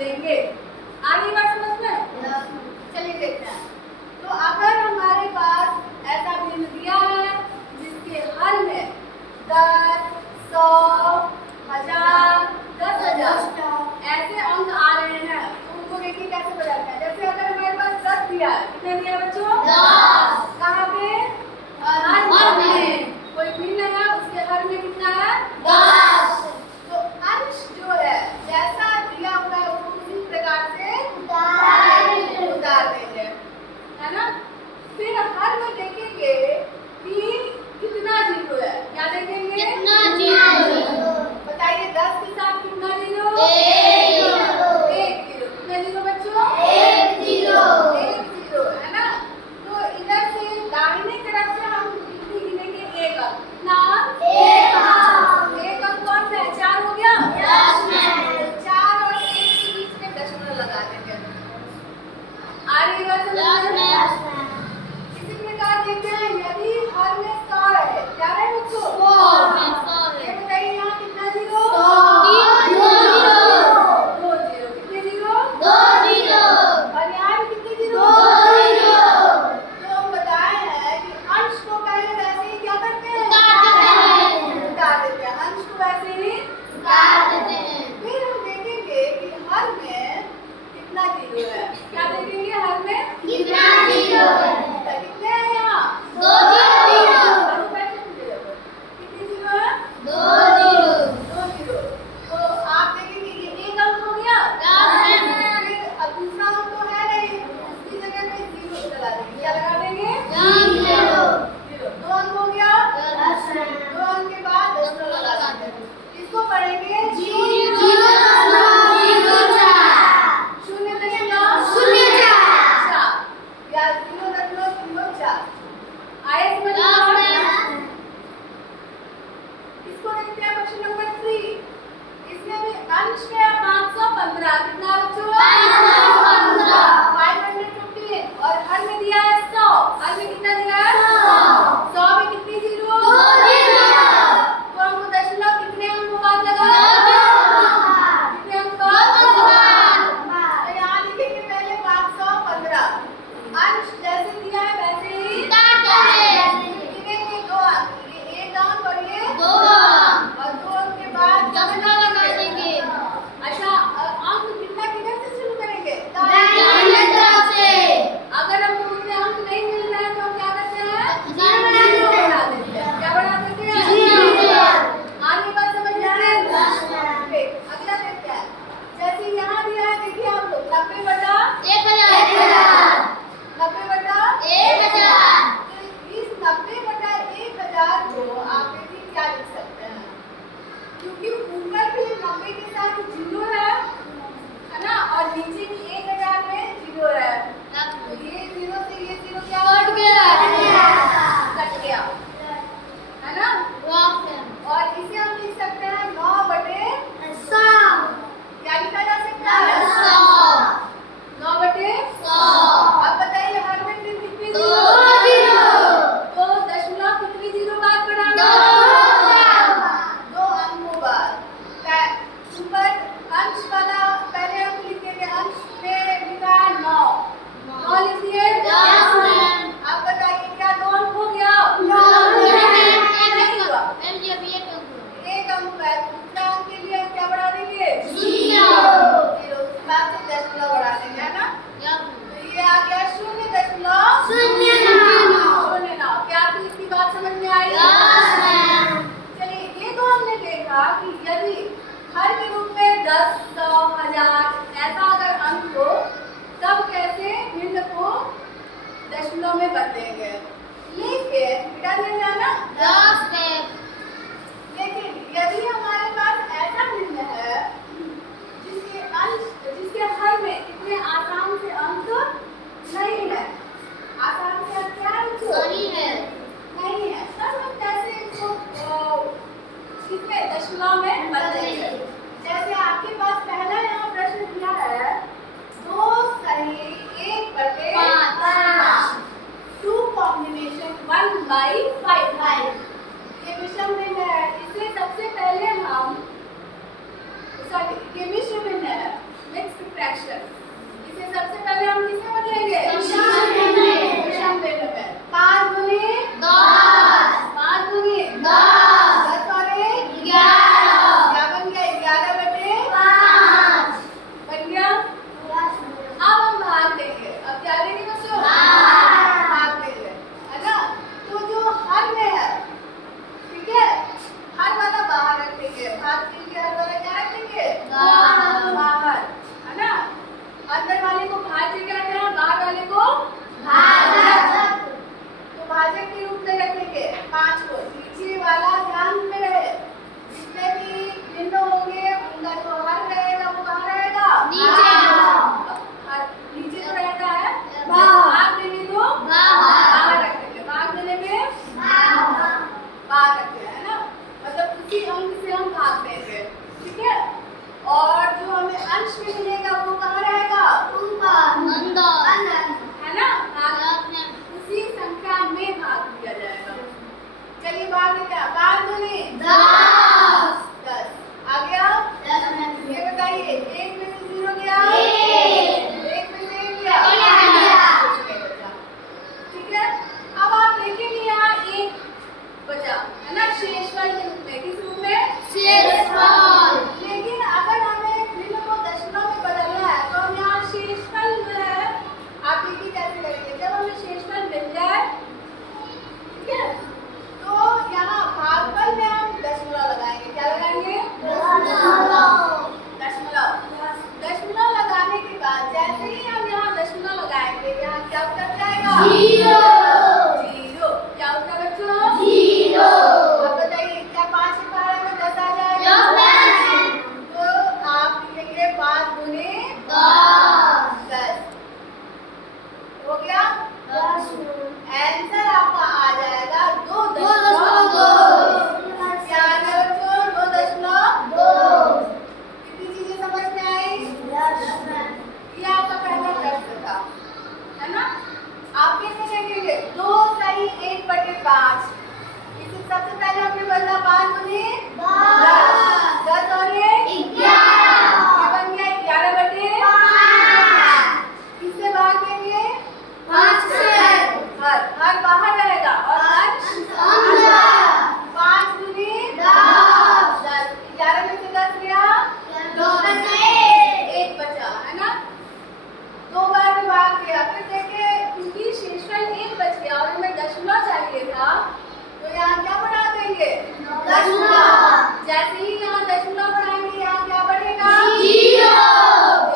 लेंगे। आगे बात समझ में? चलिए देखते हैं। तो अगर हमारे पास ऐसा भिन्न दिया है जिसके हल में 10, 100, 1000, 10,000 ऐसे अंक आ रहे हैं, तो उनको देखिए कैसे बदलते हैं। जैसे अगर हमारे पास 10 दिया है, कितने दिया बच्चों? 10। कहाँ पे? हल में। कोई भिन्न है, उसके हल में कितना है? 10। तो अंश जो है जैसा दिया हुआ है उसको उसी प्रकार से उतार देंगे, है ना। फिर हल में देखेंगे कि कितना जीरो है। क्या देखेंगे? कितना जीरो? बताइए 10 के साथ कितना जीरो? 1 जीरो। कितने जीरो बच्चों? 1 जीरो, है ना। तो इधर से दाहिने तरफ से हम कितनी गिनेंगे? 1 अंक। कितना? 1 अंक कौन सा है? 4 हो गया? 4 और 1 के बीच में दशमलव लगा देंगे। आगे बात समझ में? इसी प्रकार देखते हैं यदि हर में 100 है, क्या है बच्चों? ये बताइए यहाँ कितना जीरो? 2 जीरो। कितने जीरो? 2 जीरो। और यहाँ भी कितने जीरो? 2 जीरो। तो हम बताए हैं कि अंश को पहले वैसे ही क्या करते हैं? उतार देते हैं। अंश को वैसे ही उतार देते हैं। फिर हम देखेंगे कि हर में कितना जीरो है। क्या देखेंगे? हर में कितना जीरो है? कितने हैं यहाँ? 2 जीरो। कितने जीरो है? 2 जीरो। 2 जीरो। तो आप देखेंगे ये 1 अंक हो गया। फिर अब दूसरा अंक तो है नहीं, उसकी जगह पे जीरो लगा देंगे। क्या लगा देंगे? जीरो। 2 अंक हो गया। 2 अंक के बाद दशमलव लगा देंगे। इसको पढ़ेंगे 0.04। 0.04। दशमलव। जैसे ही यहाँ दशमलव बढ़ाएंगे यहाँ क्या बढ़ेगा? जीरो।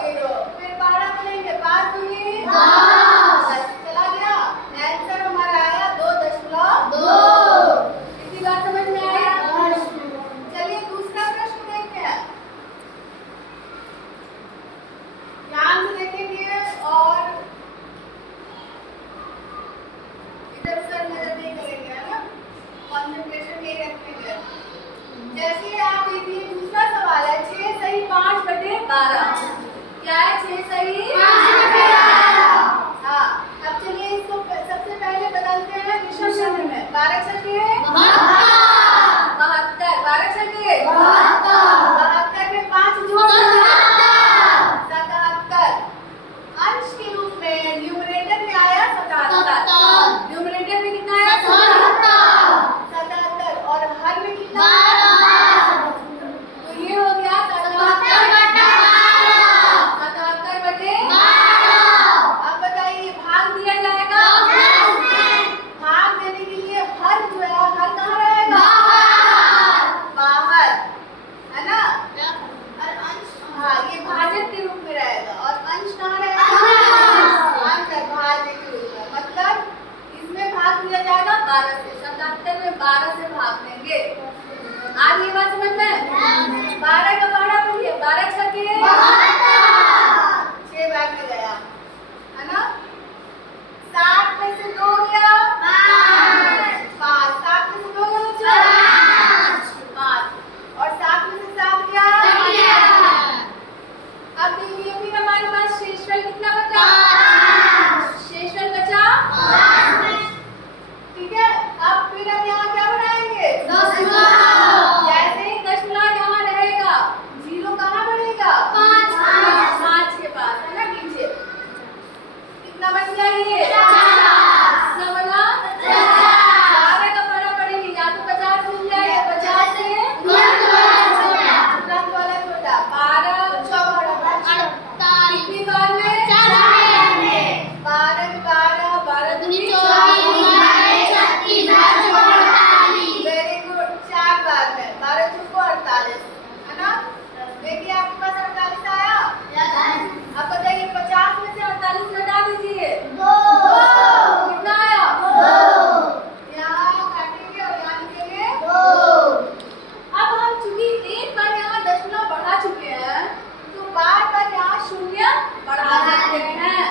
जीरो। फिर 12 बढ़ेंगे 5 दूनी 10। चला गया। आंसर हमारा आया 2.2। 2। इतनी बात समझ में आया? चलिए दूसरा प्रश्न देखते हैं। ध्यान से देखेंगे और इधर उधर नजर नहीं करेंगे, है ना? कंसंट्रेशन नहीं रखेंगे। जैसे आप देखिए दूसरा सवाल है 6 सही 5/12। क्या है 6 सही 5/12। हाँ, अब चलिए इसको सबसे पहले बदलते हैं विषम शब्द में। 12 छक्के 72, 12 छक्के 72 में 5 जोड़ 77। अंश के रूप में न्यूमरेटर में आया 77। न्यूमरेटर में कितना आया? 77। और हर में कितना? 12। तो ये हो गया 77/12। अब बताइए भाग दिया जाएगा? भाग देने के लिए हर जो है हर कहाँ रहेगा? बाहर, है ना? और अंश हाँ ये भाजक के रूप में रहेगा और अंश कहाँ रहेगा? अंदर भाजक के रूप में। मतलब इसमें भाग दिया जाएगा 12 से। 77 में 12 से भाग देंगे। आज ये बात समझ में? 12 का पढ़ा बोलिए 12 छक्के 6 भाग में गया, है ना? 7 में से 2 गया 5। 7 में से 2 गया बच्चा 5। और 7 में से 7 गया। अब देखिए फिर हमारे पास शेषफल कितना बचा? शेषफल बचा 5। ठीक है। अब फिर हम यहाँ क्या बनाएंगे? दशमलव। जैसे ही दशमलव यहाँ रहेगा जीरो कहाँ बढ़ेगा? 5 के पास, है ना? नीचे कितना बच गया? ये 50। 12 का पढ़ा पड़ेगी या तो 50 मिल जाएगा 50 से तुरंत वाला छोटा 12 कितनी बार में? 12 12 दूनी 24 वेरी गुड। 4 बार में 12 चौको 48, है ना? देखिए आपके पास 48 आया। अब बताइए 50 में से 48 घटा दीजिए। कितना आया? यहाँ काटेंगे और यहाँ लिखेंगे 2। अब हम चूंकि एक बार यहाँ दशमलव बढ़ा चुके हैं तो बार बार यहाँ शून्य बढ़ा सकते हैं।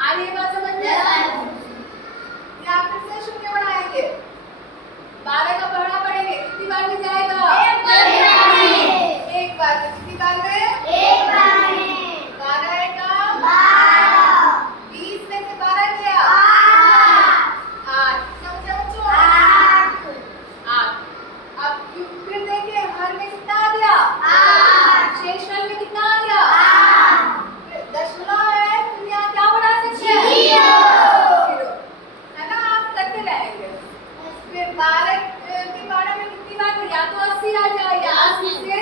आज ये बात समझ में? यहाँ फिर से शून्य बढ़ाएंगे। 12 का पढ़ा पड़ेंगे कितनी बार में जाएगा? एक बार में। कितनी बार में? 12 का 20 में से 12 गया 8। क्या बचा बच्चों? 8। अब फिर देखिए हर में कितना आ गया? शेषफल में कितना आ गया? दशमलव है तो यहाँ क्या बढ़ा सकते हैं? जीरो, है ना? आप करते रहेंगे। फिर 12 के 12 में कितनी बार में? या तो 80 आ जाए या 80 से कितनी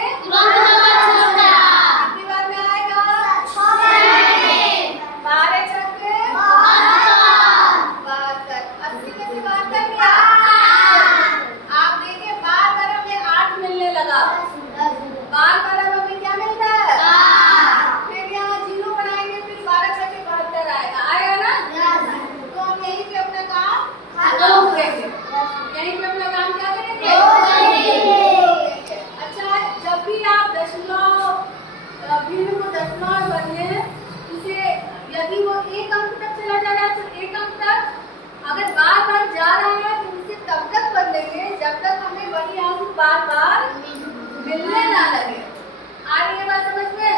बार में आएगा? 12 छक्के 72। 80 में से 72 गया। आप देखिए बार बार हमें 8 मिलने लगा। बार बार अब हमें क्या मिलता है? फिर यहाँ जीरो बनाएंगे फिर 12 छक्के 72 आएगा। आएगा ना? तो हम यहीं पे अपना काम खत्म करेंगे। यहीं पे अपना काम क्या करेंगे? अच्छा जब भी आप दशमलव भिन्न को दशमलव बदले उसे यदि वो एक अंक तक चला जा रहा है तो एक अंक तक, अगर बार बार जा रहा है तो उसे तब तक बदलेंगे जब तक हमें वही अंक बार बार मिलने ना लगे। आ रही है बात समझ में?